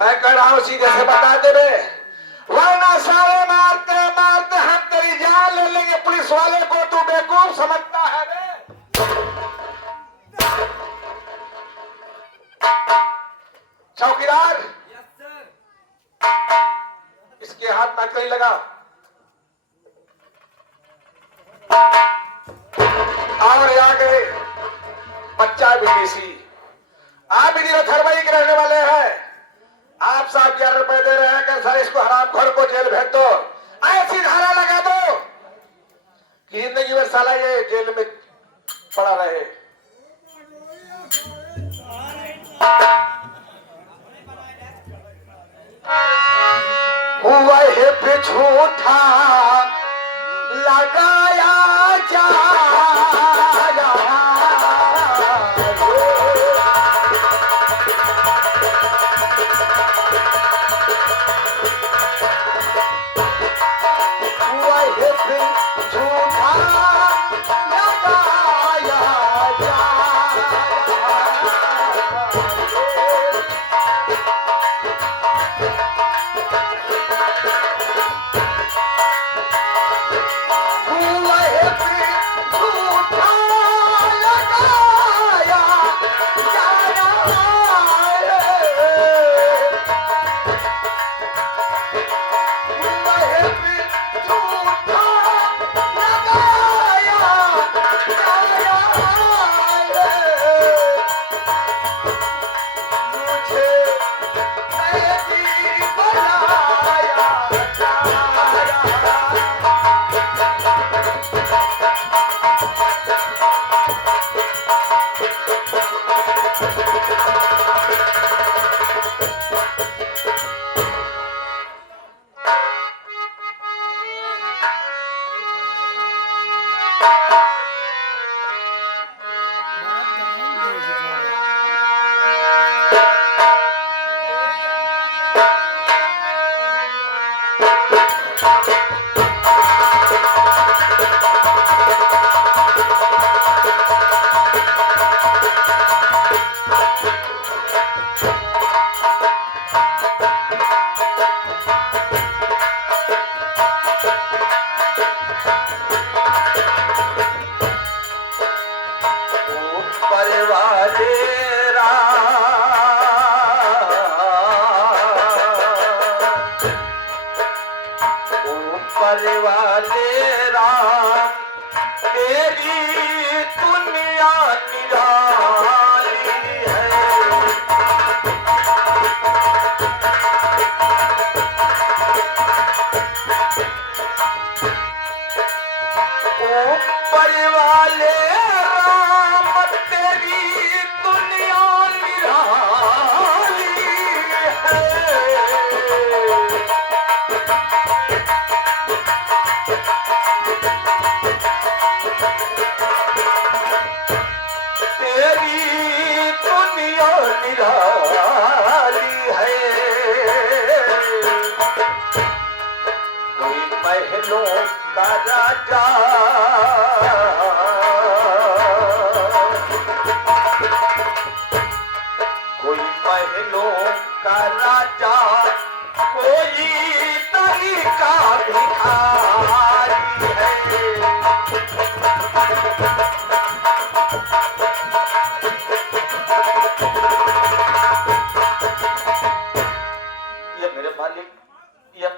मैं कह रहा हूं सीधे से बता दे बे, वरना सारे मारते मारते हम तेरी जान ले लेंगे। पुलिस वाले को तू बेवकूफ समझता है बे। चौकीदार, इसके हाथ में कहीं लगा और आ गए बच्चा बीडीसी। आप भी थरवई के रहने वाले हैं। आप साहब 11 रुपए दे रहे हैं कि सर इसको हरामखोर को जेल भेज दो, ऐसी धारा लगा दो कि जिंदगी में साला ये जेल में पड़ा रहे। हुआ है पे झूठा लगाया जा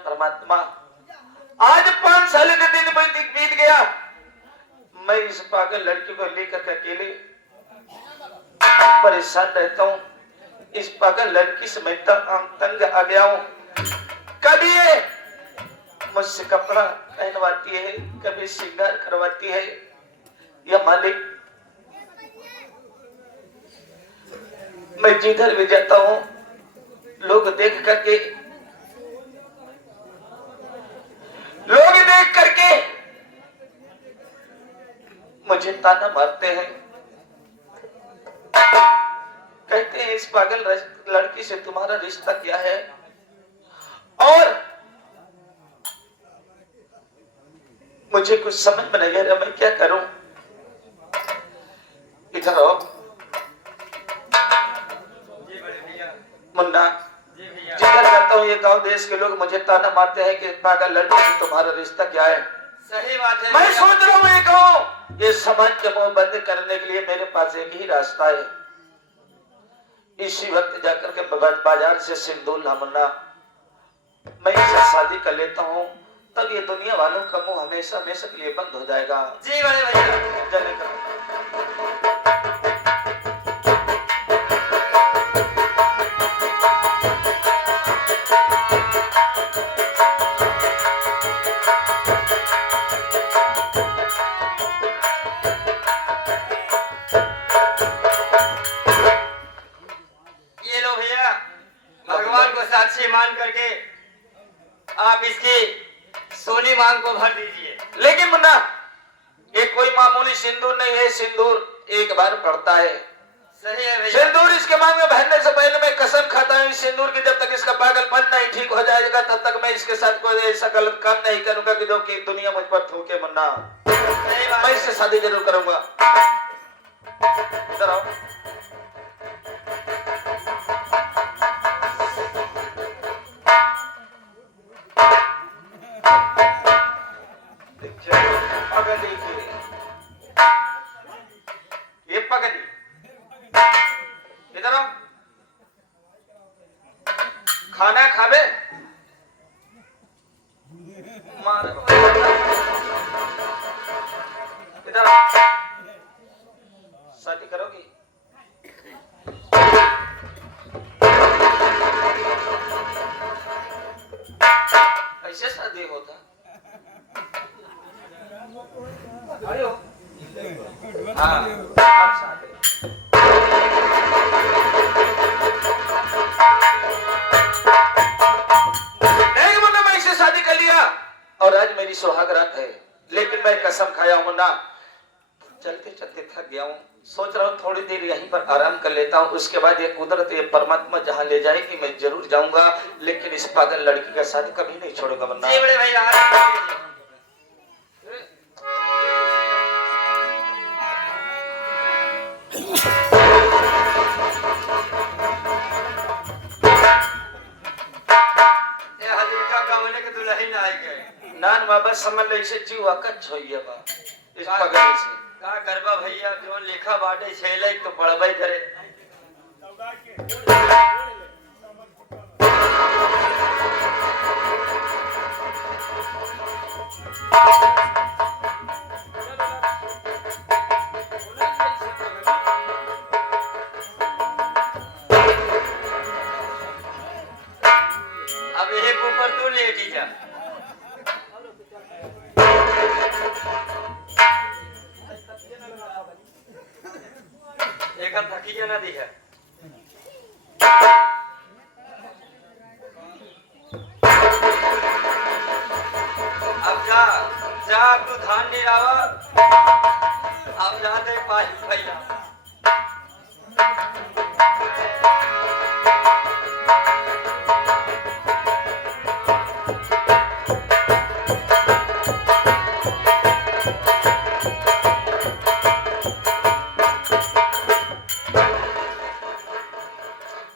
परमात्मा, आज 5 साल के दिन बीत गया। मैं इस पागल लड़की को लेकर के अकेले परेशान रहता हूँ। इस पागल लड़की से मैं तंग आ गया हूँ। कभी ये मुझसे कपड़ा पहनवाती है, कभी श्रृंगार करवाती है। या मालिक, मैं जिधर भी जाता हूँ लोग देख करके मुझे ताना मारते हैं, कहते हैं इस पागल लड़की से तुम्हारा रिश्ता क्या है। और मुझे कुछ समझ में नहीं आ रहा मैं क्या करूं। इधर आओ मुन्ना, हूँ ये गांव देश के लोग मुझे ताना मारते हैं कि पागल लड़के से तुम्हारा रिश्ता क्या है। सही बात है। मैं सोच रहा हूँ ये गांव ये समाज के मुंह बंद करने के लिए मेरे पास एक ही रास्ता है। इसी वक्त जाकर के बाजार से सिंदूर लामुन्ना मैं इससे शादी कर लेता हूँ, तब ये दुनिया वालों का मुंह हमेशा हमेशा के लिए बंद हो जाएगा। जी बड़े भैया। जल्दी करो। ये लो भैया, भगवान को साक्षी मान करके आप इसकी सोनी मांग को भर दीजिए। लेकिन मुन्ना ये कोई मामूली सिंदूर नहीं है, सिंदूर एक बार पड़ता है। सही है भैया। सिंदूर इसके मांग में भरने से पहले मैं कसम खाता हूँ इस सिंदूर की जब तक इसका पागलपन नहीं ठीक हो जाएगा तब तक मैं इसके साथ कोई ऐसा गलत काम नहीं करूंगा कि जो कि दुनिया मुझ पर थूके। मुन्ना सही बात मैं है। इससे शादी जरूर करूंगा। इधर आओ। देखिए ये पगड़ी, इधर आओ। खाना खावे मारे इधर आओ। शादी करोगी? ऐसे शादी होता? अरे हो हाँ आप शादी नहीं मुन्ना मैं इससे शादी कर लिया और आज मेरी सुहाग रात है। लेकिन मैं कसम खाया हूं मुन्ना चलते चलते थक गया हूँ, सोच रहा हूँ थोड़ी देर यहीं पर आराम कर लेता हूँ, उसके बाद ये कुदरत ये परमात्मा जहाँ ले जाएगी मैं जरूर जाऊंगा। लेकिन इस पागल लड़की का शादी कभी नहीं छोड़ूंगा मुन्ना। जी बड़े भैया, आराम कर लीजिए। ये हल्का गावले के दुल्हन आई गए। नान बाबा समझ ले इसे जीव अकच्छ होइए बा इस पगड़ी से। का करबा भैया जो लिखा बाटे छेले तो पढ़बई करे। अब एक ऊपर तू लेटी जा। एक थकी ना दी है। अब जा जा तू धान नहीं लावा। अब जा दे पाही भैया।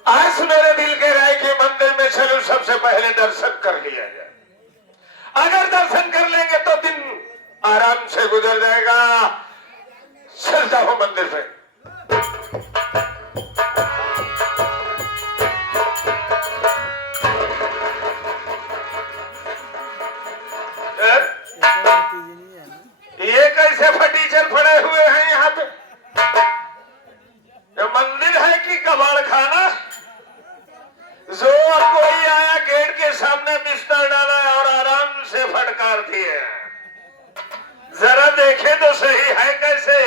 आज मेरे दिल के राय के मंदिर में चलो सबसे पहले दर्शन कर लिया जाए। अगर दर्शन कर लेंगे तो दिन आराम से गुजर जाएगा। चलता हूं मंदिर पे। ये कैसे फटीचर पड़े हुए हैं यहाँ पे? ये मंदिर है कि कबाड़ खाना? जो कोई आया गेट के सामने बिस्तर डाला और आराम से फटकार दिए। जरा देखे तो सही है कैसे।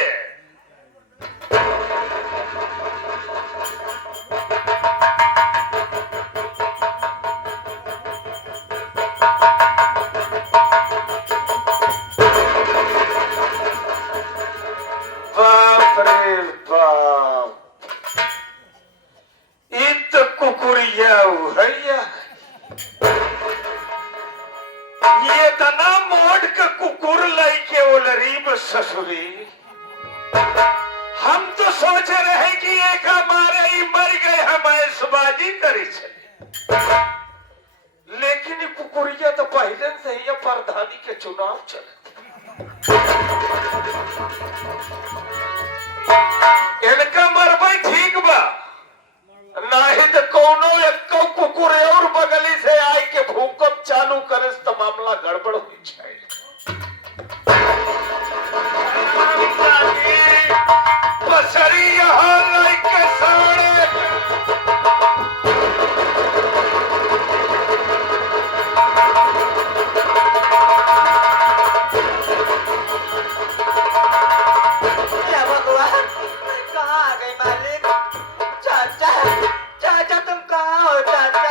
बाप रे बाप, इत कुकुरिया भैया ये तना मोड़ के कुकुर लाई के ओलरीब ससुरी। हम तो सोच रहे कि एक हमारे ही मर गए हम ऐसबाजी करी छे। कुकुरिया तो पहले से ही प्रधानी के चुनाव चले इनका मरबई ठीक बा नाही तो कोनो एक कुकुर और बगली से आई के भूकंप चालू करे तो मामला गड़बड़ हो जाए। बसरी यहाँ लाई के साड़े या भगवान, कहाँ आ गई मालिक? चाचा, चाचा तुम कहाँ हो चाचा?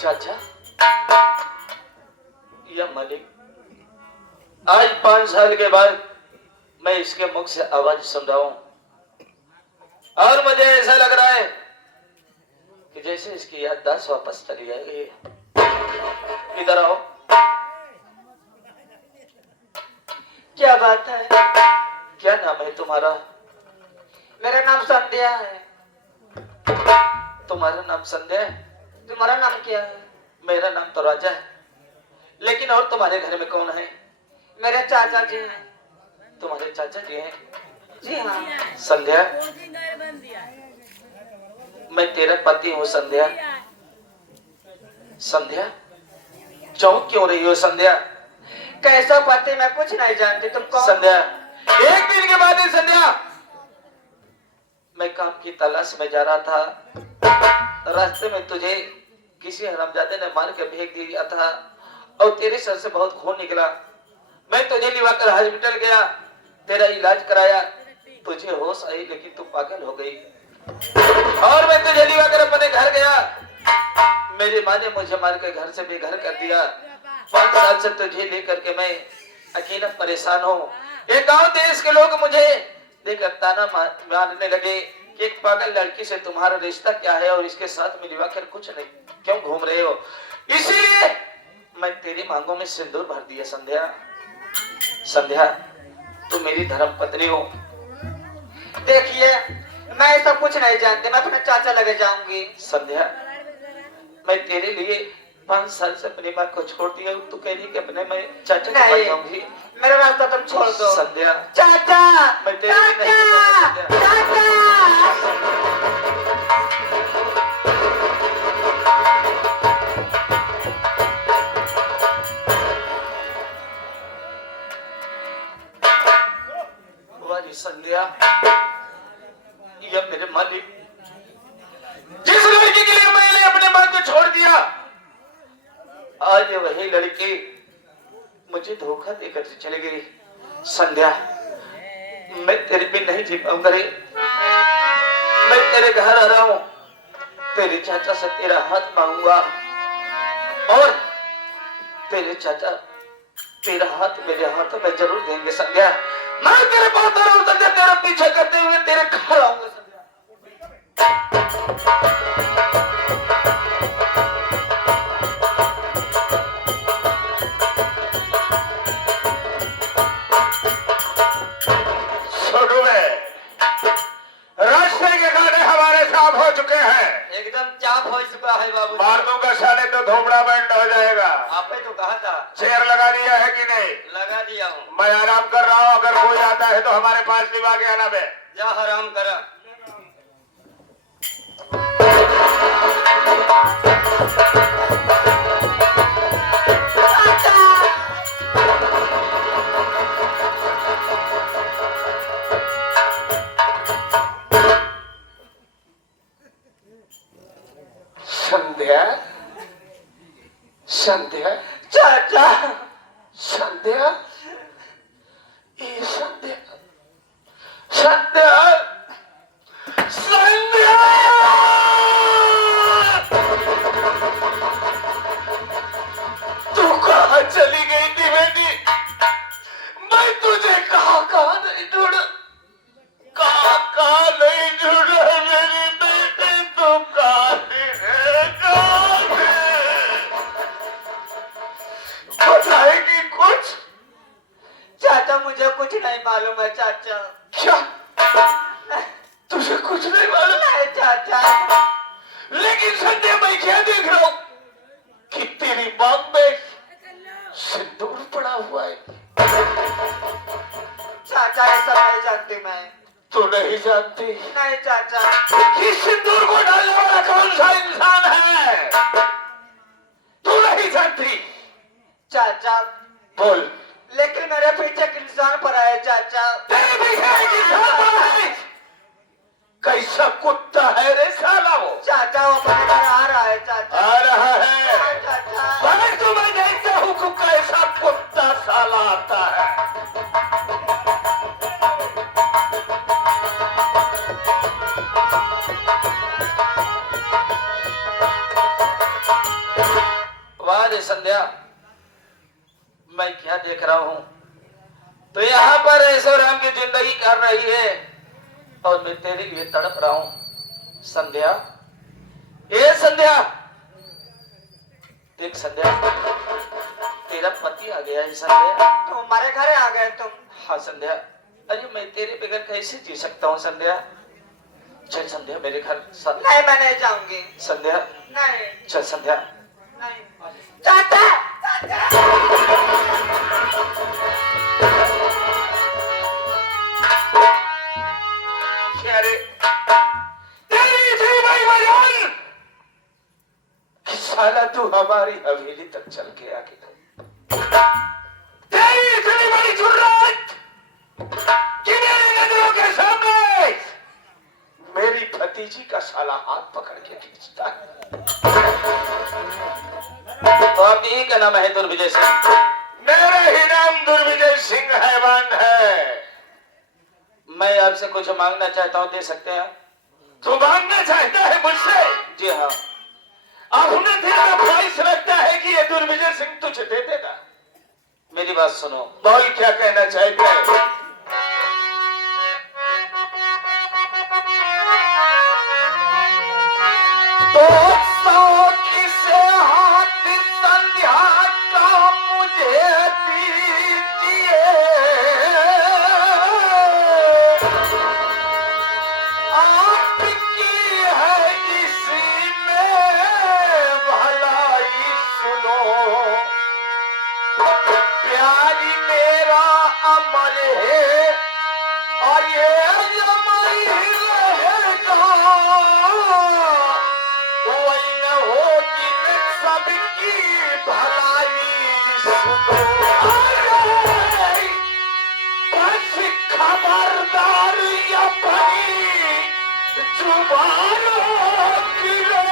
चाचा या मालिक, आज 5 साल के बाद मैं इसके मुख से आवाज सुन रहा हूं और मुझे ऐसा लग रहा है कि जैसे इसकी याददाश्त वापस चली आई है। इधर आओ। क्या बात है? क्या नाम है तुम्हारा? मेरा नाम संध्या है। तुम्हारा नाम संध्या है? तुम्हारा नाम क्या है? मेरा नाम तो राजा है, लेकिन और तुम्हारे घर में कौन है? मेरे चाचा जी हैं। तुम्हारे चाचा जी हैं? जी हाँ। संध्या, मैं तेरा पति हूँ संध्या। संध्या, चौंक क्यों रही हो संध्या? कैसा पति मैं कुछ नहीं जानती, तुम कौन? संध्या, एक दिन के बाद ही संध्या, मैं काम की तलाश में जा रहा था। रास्ते में तुझे किसी हरामजादे ने मार के फेंक दिया था और तेरे सर से बहुत खून निकला। मैं तुझे लिवाकर हॉस्पिटल गया, तेरा इलाज कराया, तुझे होश आई लेकिन तू पागल हो गई। और मैं तुझे लिवाकर अपने घर गया, मेरी माँ ने मुझे मार के घर से बेघर कर दिया। 5 साल से तुझे लेकर के मैं अकेला परेशान हूँ। ये गांव देश के लोग मुझे देखकर ताना मारने लगे कि एक पागल लड़की से तुम्हारा रिश्ता क्या है और इसके साथ में लिवाकर कुछ नहीं क्यों घूम रहे हो। इसीलिए मैं तेरी मांगों में सिंदूर भर दिया। संध्या, संध्या, तू मेरी धर्म पत्नी हो। देखिए, मैं सब कुछ नहीं जानती, मैं अपने चाचा लगे जाऊंगी। संध्या, मैं तेरे लिए 5 साल से अपनी माँ को छोड़ दिया, तू कह रही कि अपने मैं चाचा को पास जाऊंगी। मेरा रास्ता तुम छोड़ दो। संध्या, चाचा, मैं तेरे लिए नहीं चाचा, छोड़ूंगा, संध्या। वाली संध्या, यह मेरे मालिक, जिस लड़की के लिए मैंने अपने माँ को छोड़ दिया, आज वही लड़की मुझे धोखा देकर चली गई। संध्या, मैं तेरे पे नहीं जी पाऊंगा रे। मैं तेरे घर आ रहा हूँ, तेरे चाचा से तेरा हाथ मांगूंगा और तेरे चाचा तेरा हाथ मेरे हाथों में जरूर देंगे। संध्या, मैं तेरे पास आ रहा हूँ संध्या, तेरा पीछा करते हुए तेरे घर आऊंगा। रास्ते के गाने हमारे साफ हो चुके हैं, एकदम चाप हो चुका है बाबू। मार दूंगा साले तो धोबड़ा बैंड हो जाएगा। आपने तो कहा था। चेयर लगा दिया है कि नहीं? लगा दिया हूँ। मैं आराम कर रहा हूँ, अगर कोई आता है तो हमारे पास लिवा के आना। बे जा हराम करा। संध्या, संध्या, चाचा, संध्या, ये संध्या, संध्या, संध्या, तू कहाँ चली गई थी बेटी? मैं तुझे कहाँ कहाँ नहीं ढूंढा, कहाँ नहीं ढूंढा मेरी बेटी, तू कहाँ थी? बताएगी कुछ? चाचा मुझे कुछ नहीं मालूम है चाचा। क्या तुझे कुछ नहीं मालूम? नहीं चाचा। लेकिन लेकिन संध्या मैं क्या देख रहा हूं कि तेरी मांग में सिंदूर पड़ा हुआ है। चाचा ऐसा नहीं जानती मैं। तू नहीं जानती नहीं चाचा। कि सिंदूर को डालने वाला कौन सा इंसान है? तू नहीं जानती? चाचा बोल। लेकिन मेरे पीछे एक इंसान पड़ा है चाचा। तेरे पीछे एक इंसान पड़ा है? कैसा कुत्ता है रे साला वो? चाचा वो अपने घर आ रहा है चाचा। आ रहा है? हाँ, चाचा। मगर तो मैं देखता हूँ कि कैसा कुत्ता साला आता है। वाह रे संध्या, मैं क्या देख रहा हूं। तो यहाँ पर ऐशोराम की जिंदगी कर रही है और मैं तेरे लिए तड़प रहा हूं। संध्या, ए संध्या, देख संध्या, तेरा पति आ गया है संध्या। तुम हमारे घर आ गए तुम। हाँ संध्या, अरे मैं तेरे बगैर कैसे जी सकता हूँ संध्या। चल संध्या मेरे घर। नहीं मैं नहीं जाऊंगी। संध्या नहीं। चल संध्या। नहीं चाचा। क्या रे? तेरी इतनी बड़ी मजाल कि साला तू हमारी हवेली तक चल के आ गया। तेरी इतनी बड़ी जुर्रत कि मेरी नजरों के सामने मेरी भतीजी का साला हाथ पकड़ के खींचता है। तो आप यही का नाम है दुर्विजय सिंह? मेरा ही नाम दुर्विजय सिंह हैवान है। मैं आपसे कुछ मांगना चाहता हूँ, दे सकते हैं? तू मांगना चाहता है मुझसे? जी हाँ। अपने दिल में ख्वाहिश रखता है कि ये दुर्विजय सिंह तुझे दे देगा। मेरी बात सुनो। बोल क्या कहना चाहता है? तो सौखी से हाथ संध्या का मुझे दीजिए, आपकी है इसी में भलाई सुनो। प्यारी मेरा अमर है और ये अमर ही रहेगा। वही न होगी सबकी भलाई सुनो। अरे बस खबरदारी अपनी जुबानों की लो।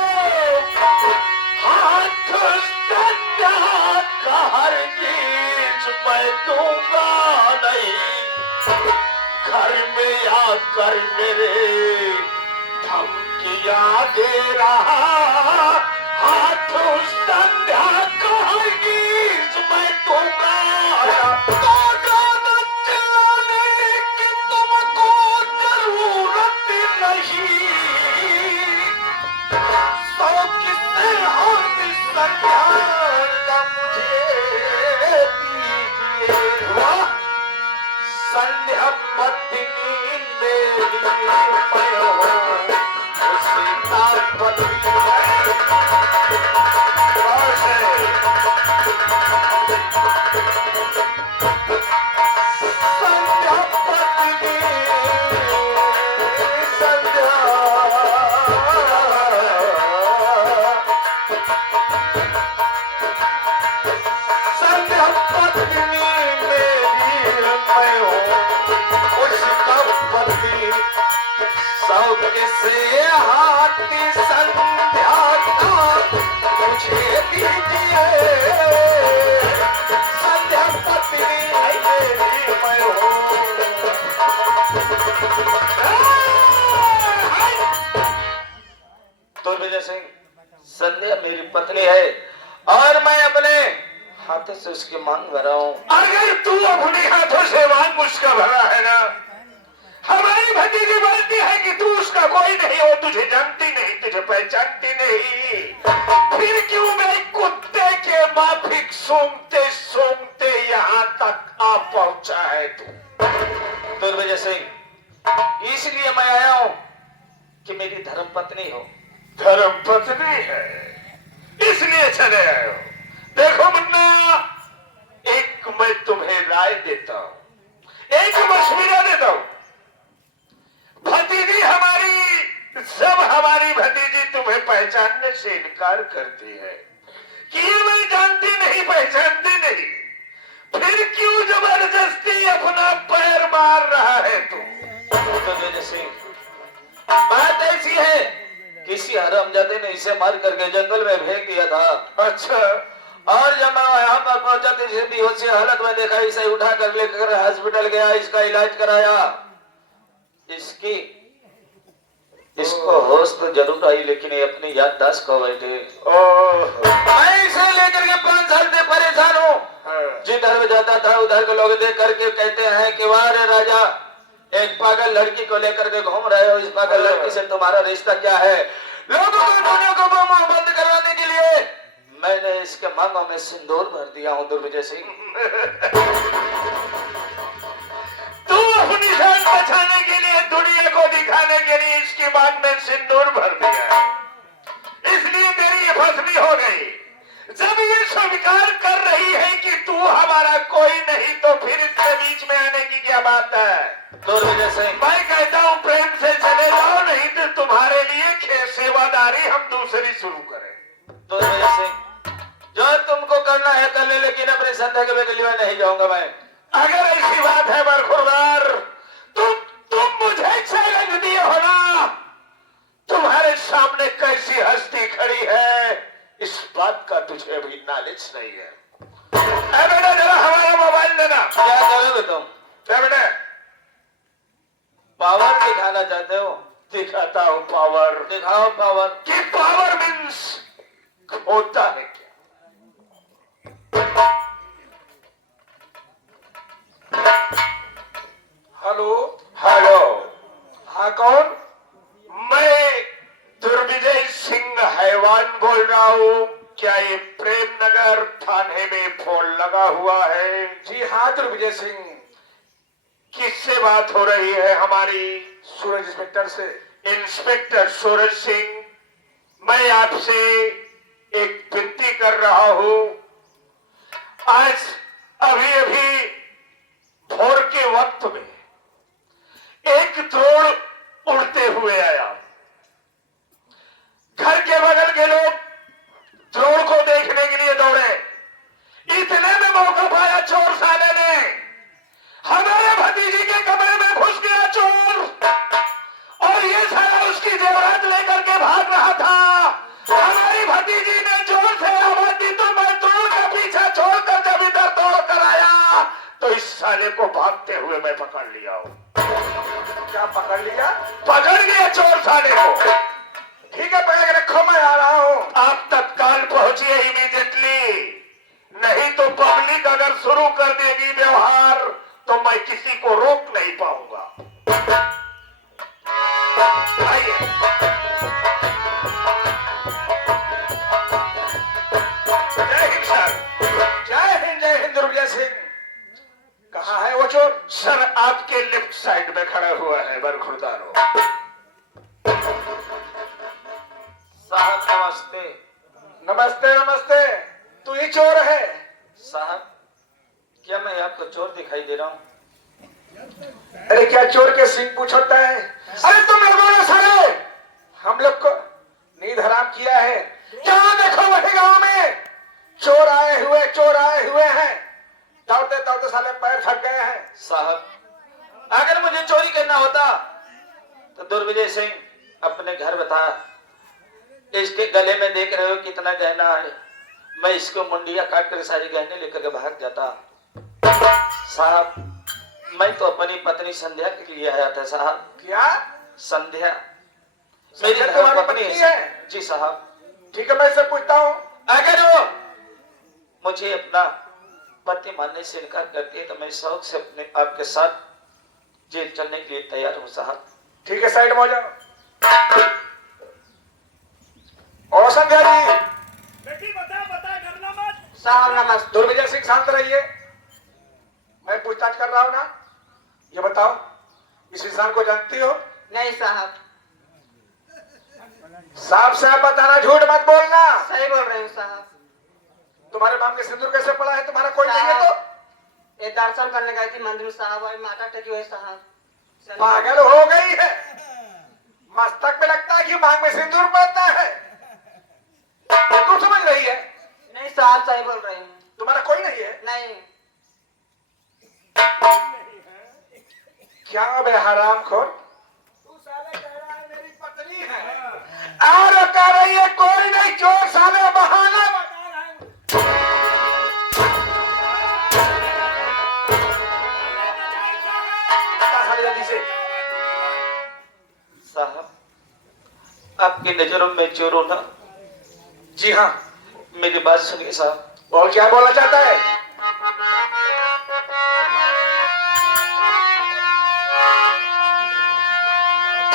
हाथ संध्या का हरगिज मैं दूंगा नहीं। घर में आकर मेरे धमकियां दे रहा। हाथ संध्या का हरगिज मैं दूंगा नहीं। तो चिल्लाने की तुमको जरूरत नहीं। सौ किससे हाथ संध्या का मुझे दीजिए। वाह! संध्या पत्नी मेरी मैं हूँ, उसका पति है। और है संध्या पत्नी संध्या। संध्या पत्नी मेरी मैं हूँ, उसका पति। सौके से हाथी संध्या का मुझे दीजिए। संध्या पत्नी मेरी मैं हूँ। दुर्विजय सिंह, संध्या मेरी पत्नी है और मैं अपने हाथों से उसकी मांग कर रहा हूँ। अगर तू अपने हाथों से मांग उसका भरा है ना, हमारी भतीजी बोलती है कि तू उसका कोई नहीं हो, तुझे जानती नहीं, तुझे पहचानती नहीं। फिर क्यों मेरे कुत्ते के माफिक सूंघते सूंघते यहाँ तक आ पहुंचा है तू? दुर्विजय सिंह, इसलिए मैं आया हूँ कि मेरी धर्म पत्नी हो, धर्म पत्नी है, इसलिए चले आए हो। देखो मुन्ना, एक मैं तुम्हें राय देता हूं, एक मशवरा देता हूं। भतीजी हमारी, जब हमारी भतीजी तुम्हें पहचानने से इनकार करती है कि ये मैं जानती नहीं, पहचानती नहीं, फिर क्यों जबरदस्ती अपना पैर मार रहा है तू? तो जैसे बात ऐसी है, किसी हरामजादे ने इसे मार करके जंगल में फेंक दिया था। अच्छा, और जब मैं यहाँ पर पहुंचा तो इसे बेहोशी हालत में देखा, इसे उठा कर लेकर हॉस्पिटल गया, इसका इलाज कराया। इसको होश तो जरूर आई, लेकिन ये अपनी याददाश्त खो बैठे। मैं इसे लेकर के 5 साल से परेशान हूँ। जिधर में जाता था उधर के लोग देख करके कहते हैं कि वाह रे राजा, एक पागल लड़की को लेकर के घूम रहे हो, इस पागल लड़की से तुम्हारा रिश्ता क्या है? लोगों को दुनिया को मुंह बंद करवाने के लिए मैंने इसके मांगों में सिंदूर भर दिया हूँ। दुर्विजय सिंह, तू अपनी जान बचाने के लिए, दुनिया को दिखाने के लिए इसकी मांग में सिंदूर भर दिया, इसलिए तेरी ये फसली हो गई। जब ये स्वीकार कर रही है कि तू हमारा कोई नहीं, तो फिर इसके बीच में आने की क्या बात है? दुर्विजय सिंह, मैं कहता हूँ प्रेम से चले जाओ, नहीं तो तुम्हारे लिए सेवादारी हम दूसरी शुरू करें। दुर्विजय सिंह, जो तुमको करना है कर ले, लेकिन अपने संध्या के लिए नहीं जाऊंगा मैं। अगर ऐसी बात है बरखुरदार, तुम मुझे चैलेंज दिए हो ना, तुम्हारे सामने कैसी हस्ती खड़ी है, इस बात का तुझे अभी नॉलेज नहीं है। बेटा जरा हमारा मोबाइल देना। क्या करोगे तुम? क्या बेटा? पावर दिखाना चाहते हो? दिखाता हूँ पावर। दिखाओ पावर। कि पावर मीन्स होता है क्या? हेलो हेलो, हाँ कौन? मैं दुर्विजय सिंह हैवान बोल रहा हूँ। क्या ये प्रेम नगर थाने में फोन लगा हुआ है? जी हाँ दुर्विजय सिंह। किससे बात हो रही है हमारी? सूरज इंस्पेक्टर से। इंस्पेक्टर सूरज सिंह, मैं आपसे एक विनती कर रहा हूँ। आज अभी अभी भोर के वक्त में एक द्रोण उड़ते हुए आया। घर के बगल के लोग द्रोण को देखने के लिए दौड़े। इतने में मौका पाया चोर साले ने। हमारे भतीजी के कमरे में घुस गया चोर, और ये साला उसकी जेवरात लेकर के भाग रहा था। हमारी भतीजी ने जोर से आवाज दी तो मैं द्रोण का पीछा छोड़कर जब इधर दौड़ कर आया तो इस साले को भागते हुए मैं पकड़ लिया हूं। क्या पकड़ लिया? पकड़ लिया चोर साले को। ठीक है बैग रखो, मैं आ रहा हूं। आप तत्काल पहुंचिए इमीडिएटली, नहीं तो पब्लिक अगर शुरू कर देगी व्यवहार तो मैं किसी को रोक नहीं पाऊंगा। आइए। जय हिंद सर। जय हिंद दुर्विजय सिंह। कहाँ है वो चोर? सर आपके लेफ्ट साइड में खड़ा हुआ है बरखुरदारो। साहब नमस्ते। नमस्ते नमस्ते। तू ही चोर है? साहब, क्या मैं आपको चोर दिखाई दे रहा हूँ? अरे क्या चोर के सिंह पूछ होता है? अरे तुम लोगों ने साले हम लोग को नींद हराम किया है। जहां देखो वही गांव में चोर आए हुए हैं। दौड़ते दौड़ते साले पैर थक गए हैं। साहब, अगर मुझे चोरी करना होता तो दुर्विजय सिंह अपने घर बता। इसके गले में देख रहे हो कितना गहना है, मैं इसको मुंडिया काट कर सारी गहने लेकर के भाग जाता। साहब, मैं तो अपनी पत्नी संध्या के लिए आया था साहब। क्या? संध्या मेरी धर्मपत्नी है। जी साहब। ठीक है, मैं इससे पूछता हूँ। अगर वो मुझे अपना पति मानने से इनकार करती है तो मैं शौक से अपने आपके साथ जेल चलने के लिए तैयार हूँ साहब। ठीक है, साइड में हो जाओ। और संध्या जी, बेटी बता करना मत। साहब नमस्ते। दुर्विजय सिंह शांत रहिए, मैं पूछताछ कर रहा हूँ ना। ये बताओ, इस इंसान को जानती हो? नहीं साहब। साफ साफ बताना, झूठ मत बोलना। सही बोल रहे हो साहब। तुम्हारे मांग में सिंदूर कैसे पड़ा है? तुम्हारा कोई नहीं है तो? ये दर्शन करने गई थी मंदिर में साहब, और माता टेकी हुई साहब। पागल हो गई है? मस्तक में लगता है कि मांग में सिंदूर पड़ता है। तू समझ रही है? नहीं साहब, सही बोल रही हूँ। तुम्हारा कोई नहीं है? नहीं। क्या बे हरामखोर, तू साले कह रहा है मेरी पत्नी है और कह रही है कोई नहीं, चोर साले बहाना बता रहा है। जल्दी से। साहब, आपकी नजरों में चोर हो ना? जी हाँ। मेरी बात सुनिए साहब। और क्या बोलना चाहता है?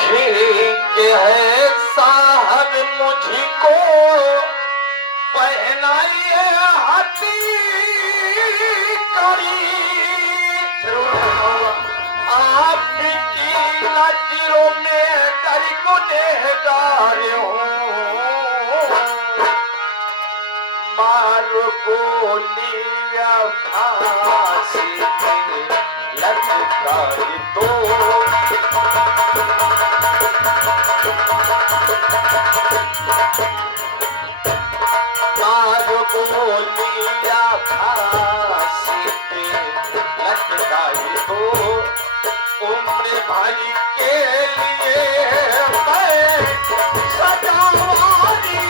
ठीक है साहब, मुझको पहनाइए हाथी कड़ी, आपकी नजरों में कर गुनहगार हूँ, मार गोली या फांसी लटकाई दो। बोलिया फांसी पे लटकाई दो, उम्र भाई के लिए मैं सजावारी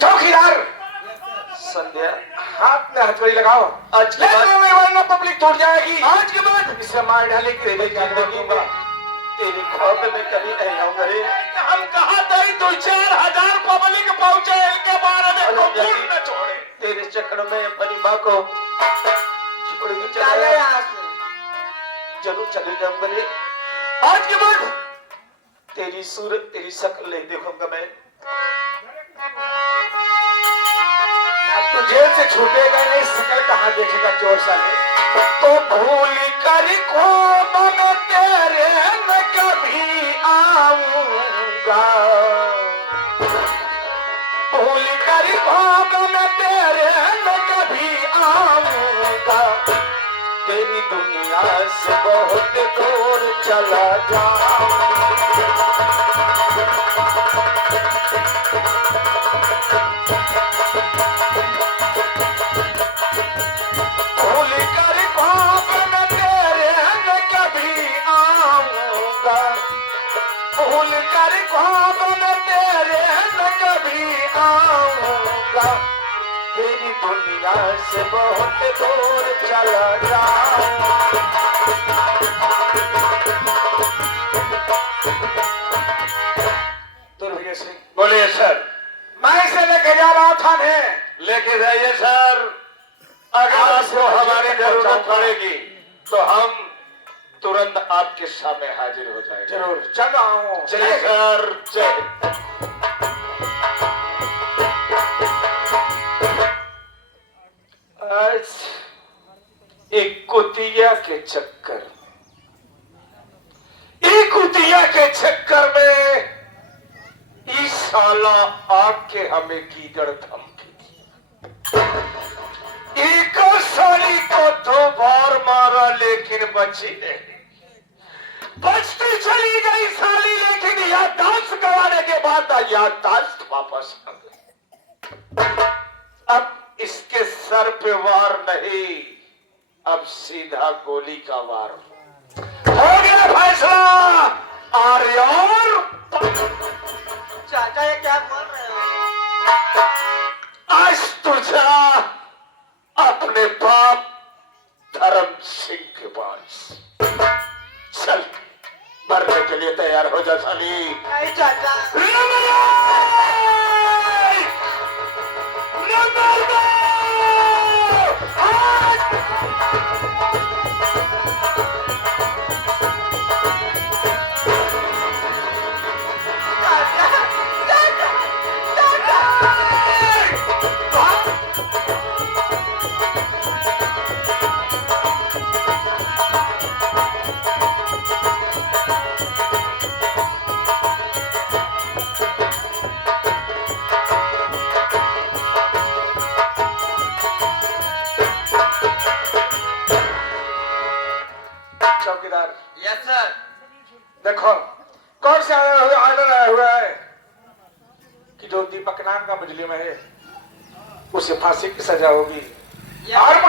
चौकीदार, संध्या, हाथ में हथकड़ी लगाओ। आज के बाद वरना पब्लिक टूट जाएगी। आज के बाद इसे मार डाले कि तेरी जिंदगी में तेरी ख्वाब में कभी नहीं आऊंगा रे। हम कहा था 2-4 हजार पब्लिक पहुंचे, इनके बारे में अरे कोई जल्दी। न छोड़े। तेरे चक्कर में अपनी माँ को छोड़ के चला चले गया। यहाँ से। जरूर चले जाऊंगा रे। आज के बाद तेरी सूरत तेरी शक्ल नहीं देखूंगा मैं। अब तो जेल से छूटेगा नहीं, शकल कहाँ देखेगा चोर साले। तो भूल कर ख्वाब में तेरे न कभी आऊंगा, भूल कर ख्वाब में तेरे न कभी आऊंगा, तेरी दुनिया से बहुत दूर चला जाऊंगा। भूल कर ख्वाब में तेरे न कभी आऊंगा, भूल कर ख्वाब में तेरे न कभी आऊंगा, तेरी दुनिया से बहुत दूर चला जाऊंगा। दुर्भगे सिंह, बोलिए सर। मैं इसे लेके जा रहा था थाने। लेके जाइए सर। अगर आपको हमारी जरूरत पड़ेगी तो हम तुरंत आपके सामने हाजिर हो जाएंगे। जरूर चल रहा हूँ। चलिए सर, जय। आज एक कुतिया के चक्कर, एक कुतिया के चक्कर में इस साला आके हमें कीदड़ धमकी दी। एक साली को 2 बार मारा लेकिन बची नहीं, बचती चली गई साली, लेकिन याददाश्त गंवाने के बाद याददाश्त वापस आ गई। अब इसके सर पे वार नहीं, अब सीधा गोली का वार हो गया फैसला। आर्यन, चाचा ये क्या बोल रहे हो? आज तुझा अपने बाप धर्म सिंह के पास चल, मरने के लिए तैयार हो जा साली। नहीं चाचा। चाचा, चाचा, चाचा। चौकीदार यस सर। देखो कौन से ऑर्डर आया हुआ है कि जो दीपक नाम का बिजली में है उसे फांसी की सजा होगी। यस। और